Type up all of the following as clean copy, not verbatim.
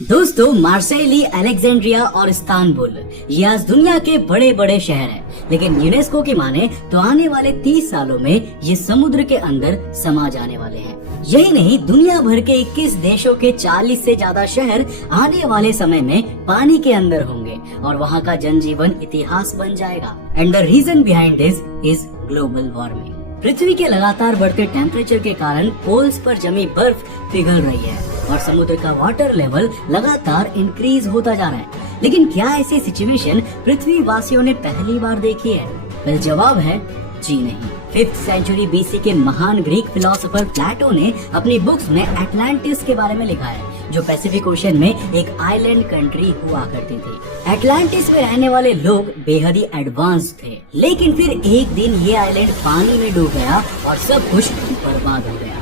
दोस्तों, मार्सेली, अलेक्जेंड्रिया और इस्तांबुल ये आज दुनिया के बड़े बड़े शहर हैं, लेकिन यूनेस्को की माने तो आने वाले 30 सालों में ये समुद्र के अंदर समा जाने वाले हैं। यही नहीं, दुनिया भर के 21 देशों के 40 से ज्यादा शहर आने वाले समय में पानी के अंदर होंगे और वहाँ का जनजीवन इतिहास बन जाएगा। And the reason behind this is global warming. पृथ्वी के लगातार बढ़ते टेम्परेचर के कारण पोल्स पर जमी बर्फ पिघल रही है और समुद्र का वाटर लेवल लगातार इंक्रीज होता जा रहा है। लेकिन क्या ऐसी सिचुएशन पृथ्वी वासियों ने पहली बार देखी है? वेल, जवाब है जी नहीं। 5th सेंचुरी बीसी के महान ग्रीक फिलोसोफर प्लेटो ने अपनी बुक्स में एटलांटिस के बारे में लिखा है, जो पैसिफिक ओशन में एक आइलैंड कंट्री हुआ करती थी। एटलांटिस में रहने वाले लोग बेहद ही एडवांस थे, लेकिन फिर एक दिन ये आइलैंड पानी में डूब गया और सब कुछ बर्बाद हो गया।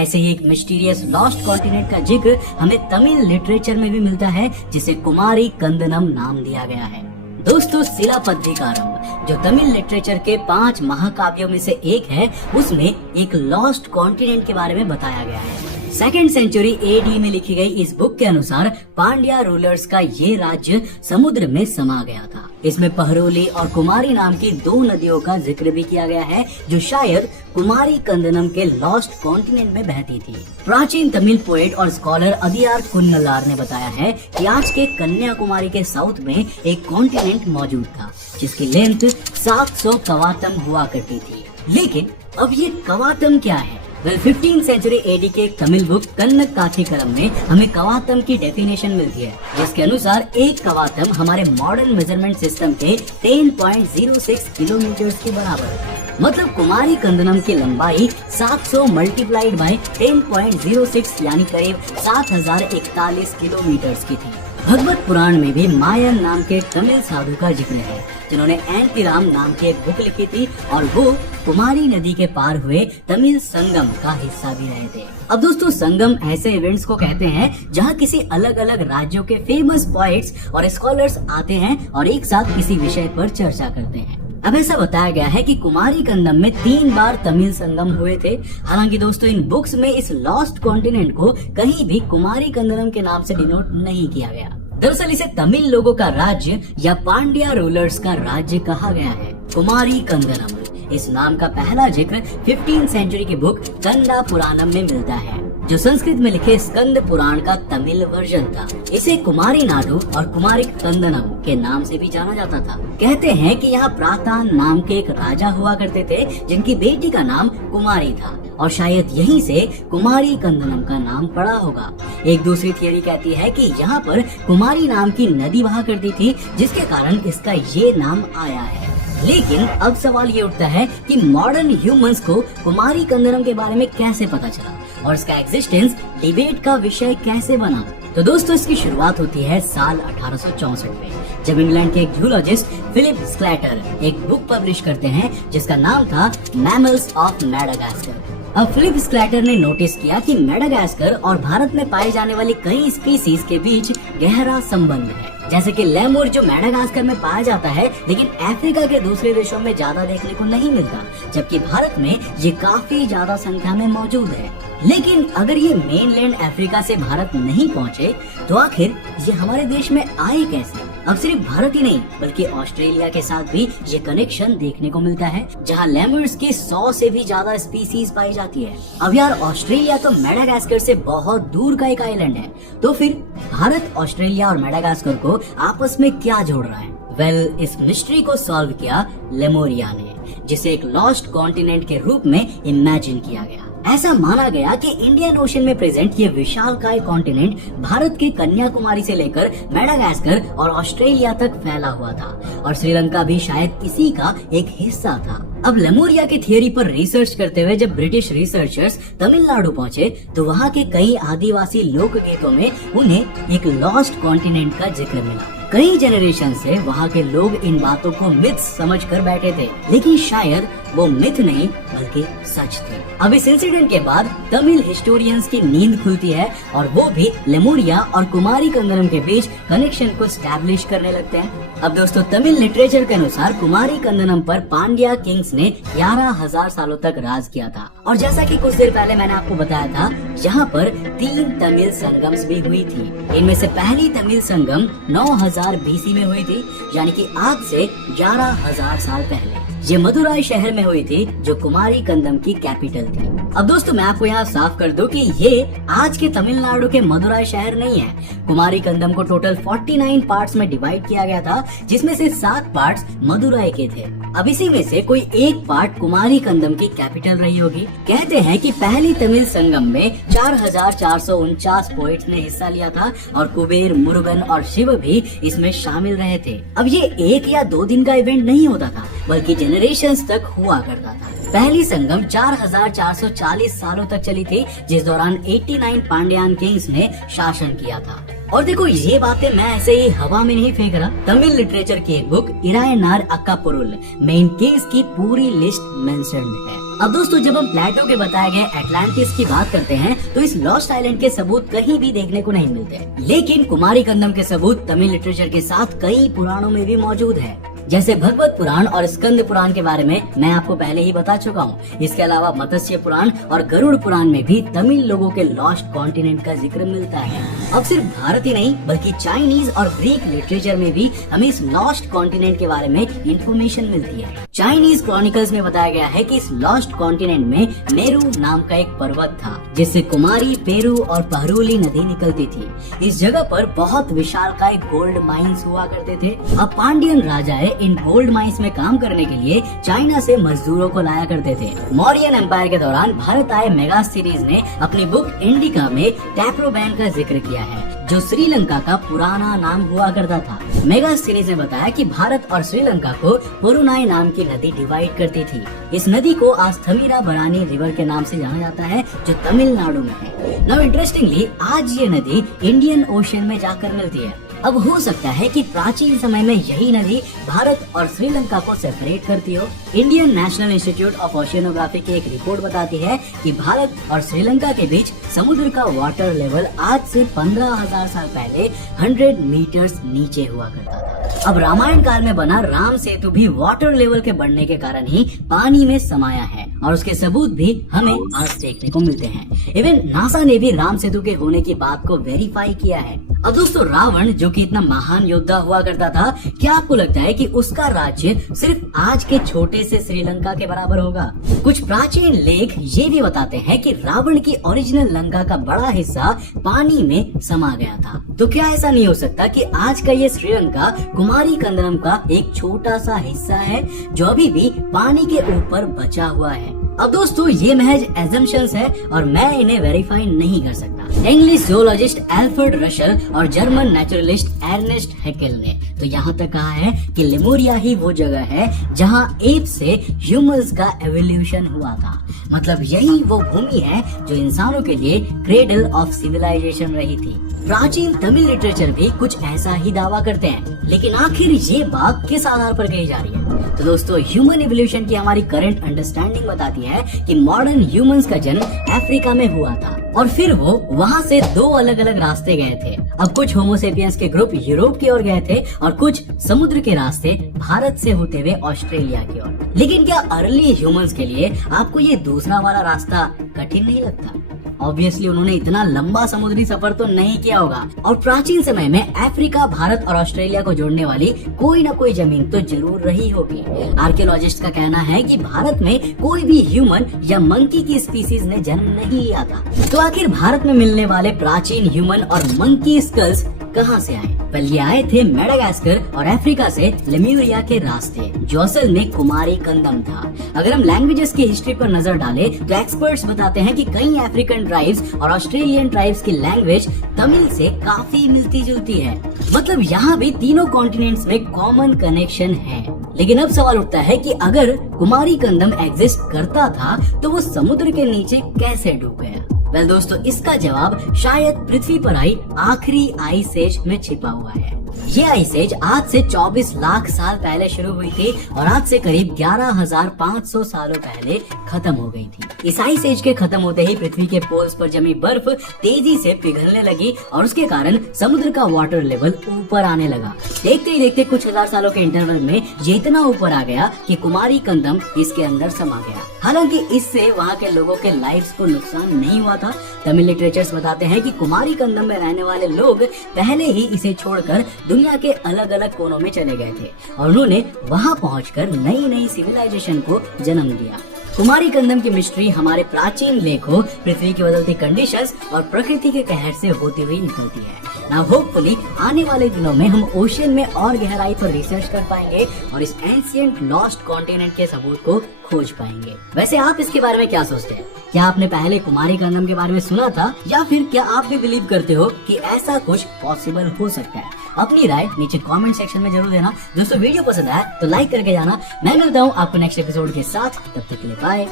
ऐसे ही एक मिस्टीरियस लॉस्ट कॉन्टिनेंट का जिक्र हमें तमिल लिटरेचर में भी मिलता है, जिसे कुमारी कंदनम नाम दिया गया है। दोस्तों, सिलापद्दिकारम जो तमिल लिटरेचर के 5 महाकाव्यों में से एक है, उसमें एक लॉस्ट कॉन्टिनेंट के बारे में बताया गया है। 2nd सेंचुरी एडी में लिखी गई इस बुक के अनुसार पांड्या रूलर्स का ये राज्य समुद्र में समा गया था। इसमें पहरोली और कुमारी नाम की 2 नदियों का जिक्र भी किया गया है, जो शायद कुमारी कंदनम के लॉस्ट कॉन्टिनेंट में बहती थी। प्राचीन तमिल पोएट और स्कॉलर अदियार कुन्नलार ने बताया है कि आज के कन्याकुमारी के साउथ में एक कॉन्टिनेंट मौजूद था, जिसकी लेंथ 700 कवातम हुआ करती थी। लेकिन अब ये कवातम क्या है? 15th सेंचुरी एडी के एक तमिल बुक कन्नक काथीकरम में हमें कवातम की डेफिनेशन मिलती है, जिसके अनुसार एक कवातम हमारे मॉडर्न मेजरमेंट सिस्टम के 10.06 किलोमीटर के बराबर है। मतलब कुमारी कंदनम की लंबाई 700 मल्टीप्लाइड बाय 10.06 यानी करीब 7041 किलोमीटर की थी। भगवत पुराण में भी मायन नाम के तमिल साधु का जिक्र है, जिन्होंने एंतिराम नाम की एक बुक लिखी थी और वो कुमारी नदी के पार हुए तमिल संगम का हिस्सा भी रहे थे। अब दोस्तों, संगम ऐसे इवेंट्स को कहते हैं जहां किसी अलग अलग राज्यों के फेमस पोएट्स और स्कॉलर्स आते हैं और एक साथ किसी विषय पर चर्चा करते हैं। अब ऐसा बताया गया है कि कुमारी कंदम में 3 बार तमिल संगम हुए थे। हालांकि दोस्तों, इन बुक्स में इस लॉस्ट कॉन्टिनेंट को कहीं भी कुमारी कंदम के नाम से डिनोट नहीं किया गया। दरअसल इसे तमिल लोगों का राज्य या पांड्या रूलर्स का राज्य कहा गया है। कुमारी कंदनम इस नाम का पहला जिक्र 15th सेंचुरी की बुक कंदा पुराणम में मिलता है, जो संस्कृत में लिखे स्कंद पुराण का तमिल वर्जन था। इसे कुमारी नाडु और कुमारी कंदनम के नाम से भी जाना जाता था। कहते हैं कि यहाँ प्रातान नाम के एक राजा हुआ करते थे, जिनकी बेटी का नाम कुमारी था और शायद यहीं से कुमारी कंदनम का नाम पड़ा होगा। एक दूसरी थियरी कहती है कि यहाँ पर कुमारी नाम की नदी बहा करती थी, जिसके कारण इसका ये नाम आया है। लेकिन अब सवाल ये उठता है कि मॉडर्न ह्यूमंस को कुमारी कंदनम के बारे में कैसे पता चला और इसका एग्जिस्टेंस डिबेट का विषय कैसे बना। तो दोस्तों, इसकी शुरुआत होती है साल 1864 में, जब इंग्लैंड के एक जूलॉजिस्ट फिलिप स्क्लैटर एक बुक पब्लिश करते हैं जिसका नाम था मैमल्स ऑफ मैडागास्कर। अब फिलिप स्क्लैटर ने नोटिस किया कि मैडागास्कर और भारत में पाए जाने वाली कई स्पीसीज के बीच गहरा संबंध है, जैसे कि लेमुर जो मैडागास्कर में पाया जाता है, लेकिन अफ्रीका के दूसरे देशों में ज्यादा देखने को नहीं मिलता, जबकि भारत में ये काफी ज्यादा संख्या में मौजूद है। लेकिन अगर ये मेनलैंड अफ्रीका से भारत नहीं पहुँचे, तो आखिर ये हमारे देश में आए कैसे? अब सिर्फ भारत ही नहीं, बल्कि ऑस्ट्रेलिया के साथ भी ये कनेक्शन देखने को मिलता है, जहाँ लेमर्स की 100 से भी ज्यादा स्पीसीज पाई जाती है। अब यार, ऑस्ट्रेलिया तो मैडागास्कर से बहुत दूर का एक आइलैंड है, तो फिर भारत, ऑस्ट्रेलिया और मैडागास्कर को आपस में क्या जोड़ रहा है? वेल, इस मिस्ट्री को सॉल्व किया लेमोरिया ने, जिसे एक लॉस्ट कॉन्टिनेंट के रूप में इमेजिन किया गया। ऐसा माना गया कि इंडियन ओशन में प्रेजेंट ये विशालकाय कॉन्टिनेंट भारत के कन्याकुमारी से लेकर मैडागास्कर और ऑस्ट्रेलिया तक फैला हुआ था और श्रीलंका भी शायद इसी का एक हिस्सा था। अब लेमोरिया की थियरी पर रिसर्च करते हुए जब ब्रिटिश रिसर्चर्स तमिलनाडु पहुंचे, तो वहाँ के कई आदिवासी लोकगीतों में उन्हें एक लॉस्ट कॉन्टिनेंट का जिक्र मिला। कई जनरेशन से वहाँ के लोग इन बातों को मिथ्स समझकर बैठे थे, लेकिन शायद वो मिथ नहीं बल्कि सच थे। अब इस इंसिडेंट के बाद तमिल हिस्टोरियंस की नींद खुलती है और वो भी लेमुरिया और कुमारी कंदरम के बीच कनेक्शन को स्टैब्लिश करने लगते हैं। अब दोस्तों तमिल लिटरेचर के अनुसार कुमारी कंदनम पर पांड्या किंग्स ने 11,000 सालों तक राज किया था और जैसा कि कुछ देर पहले मैंने आपको बताया था, यहाँ पर 3 तमिल संगम्स भी हुई थी। इनमें से पहली तमिल संगम 9000 BC में हुई थी, यानी कि आज से 11,000 साल पहले। ये मदुराई शहर में हुई थी जो कुमारी कंदम की कैपिटल थी। अब दोस्तों मैं आपको यहाँ साफ कर दूं कि ये आज के तमिलनाडु के मदुराई शहर नहीं है। कुमारी कंदम को टोटल 49 पार्ट्स में डिवाइड किया गया था, जिसमें से 7 पार्ट्स मदुराई के थे। अब इसी में से कोई एक पार्ट कुमारी कंदम की कैपिटल रही होगी। कहते हैं कि पहली तमिल संगम में 4449 पोइट्स ने हिस्सा लिया था और कुबेर, मुरुगन और शिव भी इसमें शामिल रहे थे। अब ये 1 या 2 दिन का इवेंट नहीं होता था, बल्कि जनरेशंस तक हुआ करता था। पहली संगम 4440 सालों तक चली थी, जिस दौरान 89 पांड्यान किंग्स ने शासन किया था। और देखो ये बातें मैं ऐसे ही हवा में नहीं फेंक रहा। तमिल लिटरेचर की एक बुक इरायनार अक्कापुरुल में इन किंग्स की पूरी लिस्ट मेंशन्ड है। अब दोस्तों जब हम प्लेटो के बताए गए एटलांटिस की बात करते हैं तो इस लॉस्ट आइलैंड के सबूत कहीं भी देखने को नहीं मिलते, लेकिन कुमारी कंदम के सबूत तमिल लिटरेचर के साथ कई पुराणों में भी मौजूद है। जैसे भगवत पुराण और स्कंद पुराण के बारे में मैं आपको पहले ही बता चुका हूँ। इसके अलावा मत्स्य पुराण और गरुड़ पुराण में भी तमिल लोगों के लॉस्ट कॉन्टिनेंट का जिक्र मिलता है। अब सिर्फ भारत ही नहीं बल्कि चाइनीज और ग्रीक लिटरेचर में भी हमें इस लॉस्ट कॉन्टिनेंट के बारे में इंफॉर्मेशन मिलती है। चाइनीज क्रॉनिकल्स में बताया गया है कि इस लॉस्ट कॉन्टिनेंट में मेरू नाम का एक पर्वत था, जिससे कुमारी, पेरू और पहरुली नदी निकलती थी। इस जगह पर बहुत विशालकाय गोल्ड माइंस हुआ करते थे। अब पांड्यन राजाएं इन गोल्ड माइंस में काम करने के लिए चाइना से मजदूरों को लाया करते थे। मौर्यन एम्पायर के दौरान भारत आए मेगास्थनीज ने अपनी बुक इंडिका में टैप्रोबैन का जिक्र किया है, जो श्रीलंका का पुराना नाम हुआ करता था। मेगास्थनीज ने बताया कि भारत और श्रीलंका को पुरुनाई नाम की नदी डिवाइड करती थी। इस नदी को आज थमीरा बरानी रिवर के नाम से जाना जाता है, जो तमिलनाडु में है। नाउ इंटरेस्टिंगली आज ये नदी इंडियन ओशन में जाकर मिलती है। अब हो सकता है कि प्राचीन समय में यही नदी भारत और श्रीलंका को सेपरेट करती हो। Indian national institute of oceanography की एक रिपोर्ट बताती है कि भारत और श्रीलंका के बीच समुद्र का वाटर लेवल आज से 15,000 साल पहले 100 मीटर्स नीचे हुआ करता था। अब रामायण काल में बना राम सेतु भी वाटर लेवल के बढ़ने के कारण ही पानी में समाया है और उसके सबूत भी हमें आज देखने को मिलते हैं। इवन नासा ने भी राम सेतु के होने की बात को वेरीफाई किया है। अब दोस्तों रावण जो कि इतना महान योद्धा हुआ करता था, क्या आपको लगता है कि उसका राज्य सिर्फ आज के छोटे से श्रीलंका के बराबर होगा? कुछ प्राचीन लेख ये भी बताते हैं कि रावण की ओरिजिनल लंका का बड़ा हिस्सा पानी में समा गया था। तो क्या ऐसा नहीं हो सकता कि आज का ये श्रीलंका कुमारी कंदरम का एक छोटा सा हिस्सा है जो अभी भी पानी के ऊपर बचा हुआ है? अब दोस्तों ये महज एजम्पशंस है और मैं इन्हें वेरीफाई नहीं कर सकता। इंग्लिश जोलॉजिस्ट एल्फ्रेड रशल और जर्मन नेचुरलिस्ट एर्नेस्ट हैकेल ने तो यहाँ तक कहा है कि लेमुरिया ही वो जगह है जहाँ एप से ह्यूमंस का एवोल्यूशन हुआ था। मतलब यही वो भूमि है जो इंसानों के लिए क्रेडल ऑफ सिविलाइजेशन रही थी। प्राचीन तमिल लिटरेचर भी कुछ ऐसा ही दावा करते हैं, लेकिन आखिर ये बात किस आधार पर कही जा रही है? तो दोस्तों ह्यूमन इवोल्यूशन की हमारी करंट अंडरस्टैंडिंग बताती है कि मॉडर्न ह्यूमंस का जन्म अफ्रीका में हुआ था और फिर वो वहाँ से 2 अलग अलग रास्ते गए थे। अब कुछ होमोसेपियंस के ग्रुप यूरोप की ओर गए थे और कुछ समुद्र के रास्ते भारत से होते हुए ऑस्ट्रेलिया की ओर। लेकिन क्या अर्ली ह्यूमंस के लिए आपको ये दूसरा वाला रास्ता कठिन नहीं लगता? ऑब्वियसली उन्होंने इतना लंबा समुद्री सफर तो नहीं किया होगा और प्राचीन समय में अफ्रीका, भारत और ऑस्ट्रेलिया को जोड़ने वाली कोई न कोई जमीन तो जरूर रही होगी। आर्कियोलॉजिस्ट का कहना है कि भारत में कोई भी ह्यूमन या मंकी की स्पीसीज ने जन्म नहीं लिया था। तो आखिर भारत में मिलने वाले प्राचीन ह्यूमन और मंकी स्कल्स कहाँ से आए? पहले ये आए थे मेडागास्कर और अफ्रीका से लेम्यूरिया के रास्ते, जो असल में कुमारी कंदम था। अगर हम लैंग्वेजेस की हिस्ट्री पर नजर डालें तो एक्सपर्ट्स बताते हैं कि कई अफ्रीकन ट्राइब्स और ऑस्ट्रेलियन ट्राइब्स की लैंग्वेज तमिल से काफी मिलती जुलती है। मतलब यहाँ भी तीनों कॉन्टिनेंट्स में कॉमन कनेक्शन है। लेकिन अब सवाल उठता है कि अगर कुमारी कंदम एग्जिस्ट करता था तो वो समुद्र के नीचे कैसे डूब गया? वेल दोस्तों, इसका जवाब शायद पृथ्वी पर आई आखिरी आइस एज में छिपा हुआ है। ये आइस एज आज से 24 लाख साल पहले शुरू हुई थी और आज से करीब 11,500 सालों पहले खत्म हो गई थी। इस आइस एज के खत्म होते ही पृथ्वी के पोल्स पर जमी बर्फ तेजी से पिघलने लगी और उसके कारण समुद्र का वाटर लेवल ऊपर आने लगा। देखते ही देखते कुछ हजार सालों के इंटरवल में ये इतना ऊपर आ गया कि कुमारी कंदम इसके अंदर समा गया। हालांकि इससे वहाँ के लोगों के लाइफ्स को नुकसान नहीं हुआ था। तमिल लिटरेचर्स बताते हैं कि कुमारी कंदम में रहने वाले लोग पहले ही इसे छोड़कर दुनिया के अलग अलग कोनों में चले गए थे और उन्होंने वहां पहुंचकर नई नई सिविलाइजेशन को जन्म दिया। कुमारी कंदम की मिस्ट्री हमारे प्राचीन लेखों, पृथ्वी की बदलती कंडीशंस और प्रकृति के कहर से होती हुई निकलती है। नाउ होपफुली आने वाले दिनों में हम ओशियन में और गहराई पर रिसर्च कर पाएंगे और इस एंशिएंट लॉस्ट कॉन्टिनेंट के सबूत को खोज पाएंगे। वैसे आप इसके बारे में क्या सोचते हैं? क्या आपने पहले कुमारी कंदम के बारे में सुना था या फिर क्या आप भी बिलीव करते हो कि ऐसा कुछ पॉसिबल हो सकता है? अपनी राय नीचे कमेंट सेक्शन में जरूर देना। दोस्तों, वीडियो पसंद आया तो लाइक करके जाना। मैं मिलता हूँ आपको नेक्स्ट एपिसोड के साथ, तब तक के लिए बाय,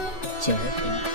जय हिंद।